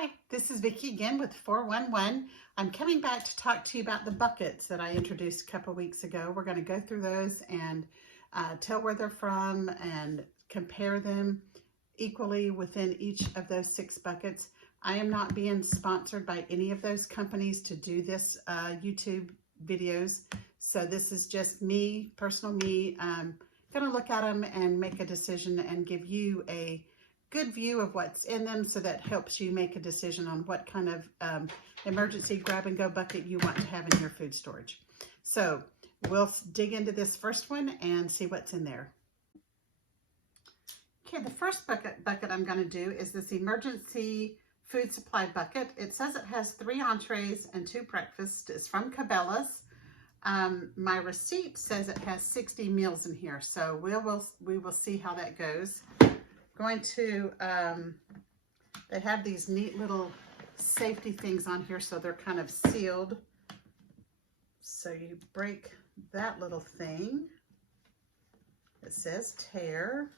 Hi, this is Vicki again with 411. I'm coming back to talk to you about the buckets that I introduced a couple weeks ago. We're going to go through those and tell where they're from and compare them equally within each of those 6 buckets. I am not being sponsored by any of those companies to do this YouTube videos. So this is just me, personal me. Going to look at them and make a decision and give you a good view of what's in them, so that helps you make a decision on what kind of emergency grab-and-go bucket you want to have in your food storage. So we'll dig into this first one and see what's in there. Okay, the first bucket I'm going to do is this emergency food supply bucket. It says it has 3 entrees and 2 breakfasts. It's from Cabela's. My receipt says it has 60 meals in here, so we will see how that goes. Going to, they have these neat little safety things on here, so they're kind of sealed. So you break that little thing. It says tear,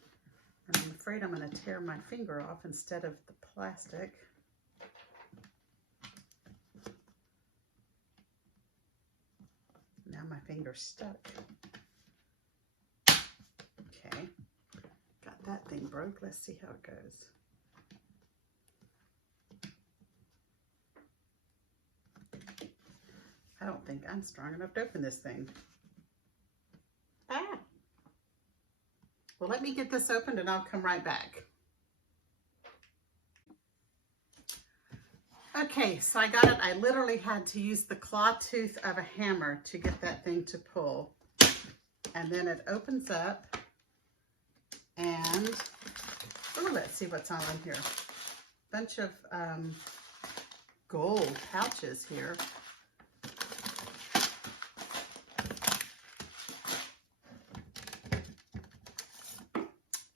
and I'm afraid I'm going to tear my finger off instead of the plastic. Now my finger's stuck. Okay. Got that thing broke. Let's see how it goes. I don't think I'm strong enough to open this thing. Ah! Well, let me get this opened and I'll come right back. Okay, so I got it. I literally had to use the claw tooth of a hammer to get that thing to pull. And then it opens up. And, oh, let's see what's on here. Bunch of gold pouches here.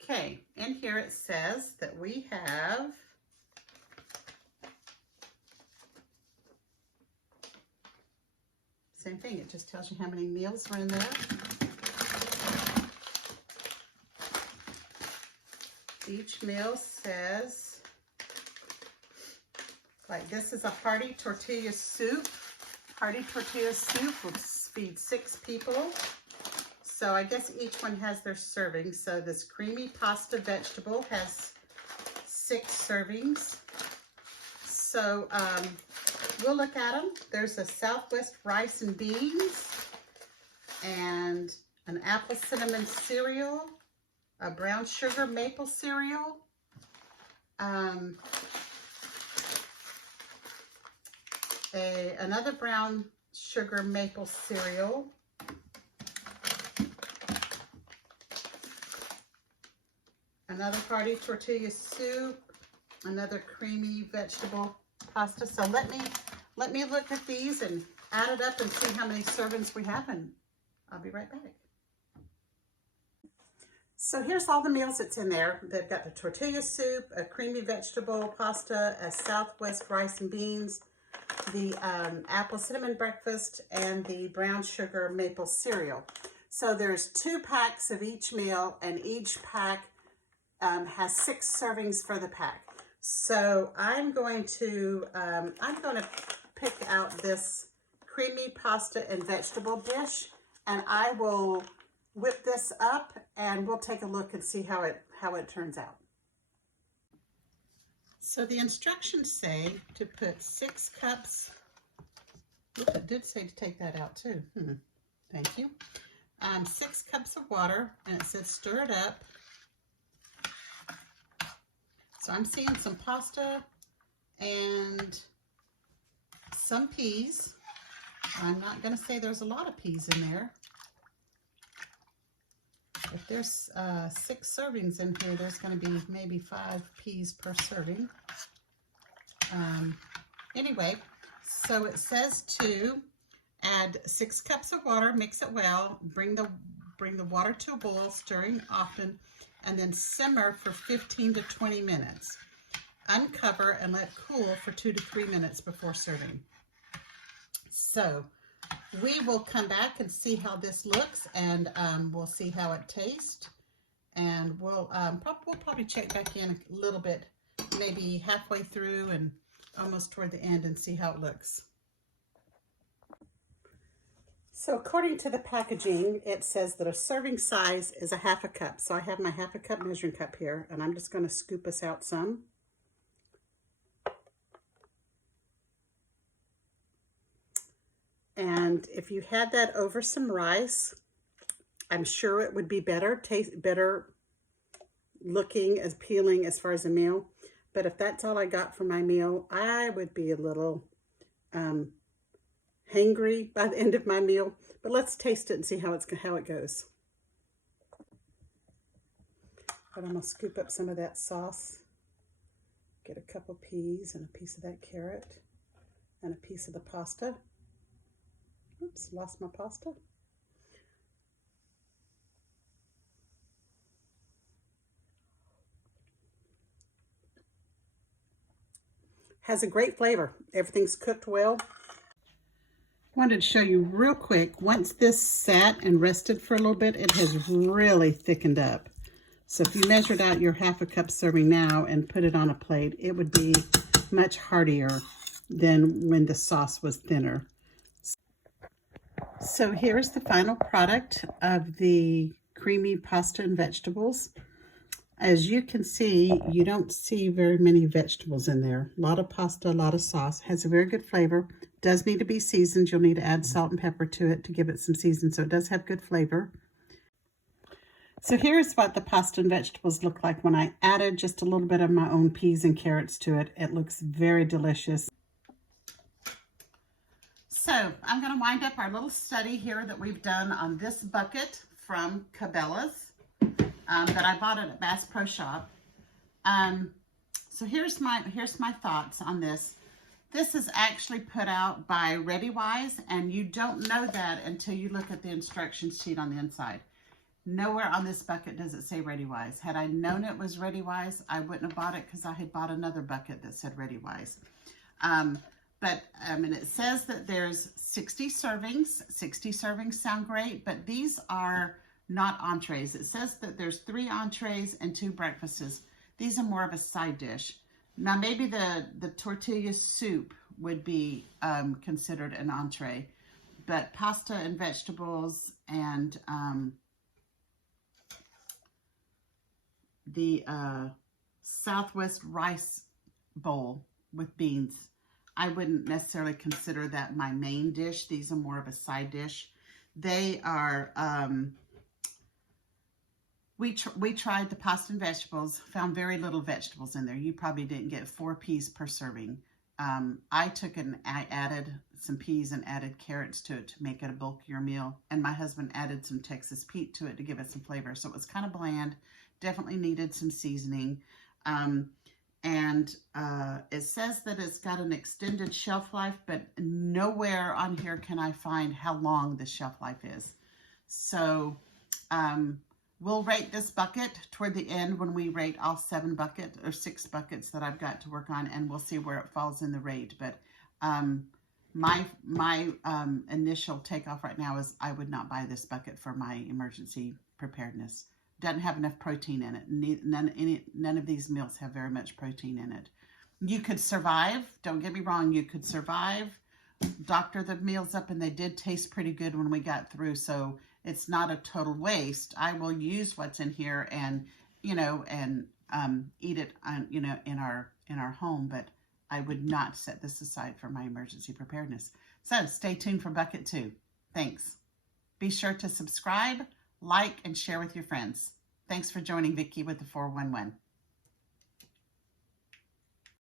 Okay, in here it says that we have same thing. It just tells you how many meals are in there. Each meal says, like, this is a hearty tortilla soup. Hearty tortilla soup will feed 6 people. So I guess each one has their servings. So this creamy pasta vegetable has 6 servings. So we'll look at them. There's a Southwest rice and beans and an apple cinnamon cereal, a brown sugar maple cereal, another brown sugar maple cereal, another hearty tortilla soup, another creamy vegetable pasta. So let me look at these and add it up and see how many servings we have, and I'll be right back. So here's all the meals that's in there. They've got the tortilla soup, a creamy vegetable pasta, a Southwest rice and beans, the apple cinnamon breakfast, and the brown sugar maple cereal. So there's 2 packs of each meal, and each pack has 6 servings for the pack. So I'm going to pick out this creamy pasta and vegetable dish, and I will whip this up and we'll take a look and see how it turns out. So the instructions say to put 6 cups. Oops, it did say to take that out too. Thank you. 6 cups of water, and it says stir it up. So I'm seeing some pasta and some peas. I'm not going to say there's a lot of peas in there. If there's 6 servings in here, there's going to be maybe 5 peas per serving. Anyway, so it says to add 6 cups of water, mix it well, bring the water to a boil, stirring often, and then simmer for 15 to 20 minutes. Uncover and let cool for 2 to 3 minutes before serving. So we will come back and see how this looks, and we'll see how it tastes. And we'll probably check back in a little bit, maybe halfway through, and almost toward the end and see how it looks. So according to the packaging, it says that a serving size is a 1/2 cup. So I have my 1/2 cup measuring cup here, and I'm just going to scoop us out some. And if you had that over some rice, I'm sure it would be better, taste better looking, as appealing as far as a meal. But if that's all I got for my meal, I would be a little hangry by the end of my meal. But let's taste it and see how it goes. But I'm gonna scoop up some of that sauce, get a couple peas and a piece of that carrot and a piece of the pasta. Oops, lost my pasta. Has a great flavor. Everything's cooked well. Wanted to show you real quick, once this sat and rested for a little bit, it has really thickened up. So if you measured out your 1/2 cup serving now and put it on a plate, it would be much heartier than when the sauce was thinner. So here's the final product of the creamy pasta and vegetables. As you can see, you don't see very many vegetables in there. A lot of pasta, a lot of sauce. Has a very good flavor. Does need to be seasoned. You'll need to add salt and pepper to it to give it some season, so it does have good flavor. So here's what the pasta and vegetables look like when I added just a little bit of my own peas and carrots to it. It looks very delicious. So I'm going to wind up our little study here that we've done on this bucket from Cabela's that I bought it at Bass Pro Shop. So here's my thoughts on this. This is actually put out by ReadyWise, and you don't know that until you look at the instruction sheet on the inside. Nowhere on this bucket does it say ReadyWise. Had I known it was ReadyWise, I wouldn't have bought it because I had bought another bucket that said ReadyWise. But it says that there's 60 servings. 60 servings sound great, but these are not entrees. It says that there's 3 entrees and 2 breakfasts. These are more of a side dish. Now maybe the tortilla soup would be considered an entree, but pasta and vegetables and the Southwest rice bowl with beans, I wouldn't necessarily consider that my main dish. These are more of a side dish. They are, we tried the pasta and vegetables, found very little vegetables in there. You probably didn't get 4 peas per serving. I added some peas and added carrots to it to make it a bulkier meal. And my husband added some Texas Pete to it to give it some flavor. So it was kind of bland, definitely needed some seasoning. It says that it's got an extended shelf life, but nowhere on here can I find how long the shelf life is. So we'll rate this bucket toward the end when we rate all 6 buckets that I've got to work on, and we'll see where it falls in the rate. But my initial takeoff right now is I would not buy this bucket for my emergency preparedness. Doesn't have enough protein in it. None of these meals have very much protein in it. You could survive. Don't get me wrong. You could survive. Doctor the meals up, and they did taste pretty good when we got through. So it's not a total waste. I will use what's in here and eat it in our home. But I would not set this aside for my emergency preparedness. So stay tuned for bucket 2. Thanks. Be sure to subscribe, like, and share with your friends. Thanks for joining Vicki with the 411.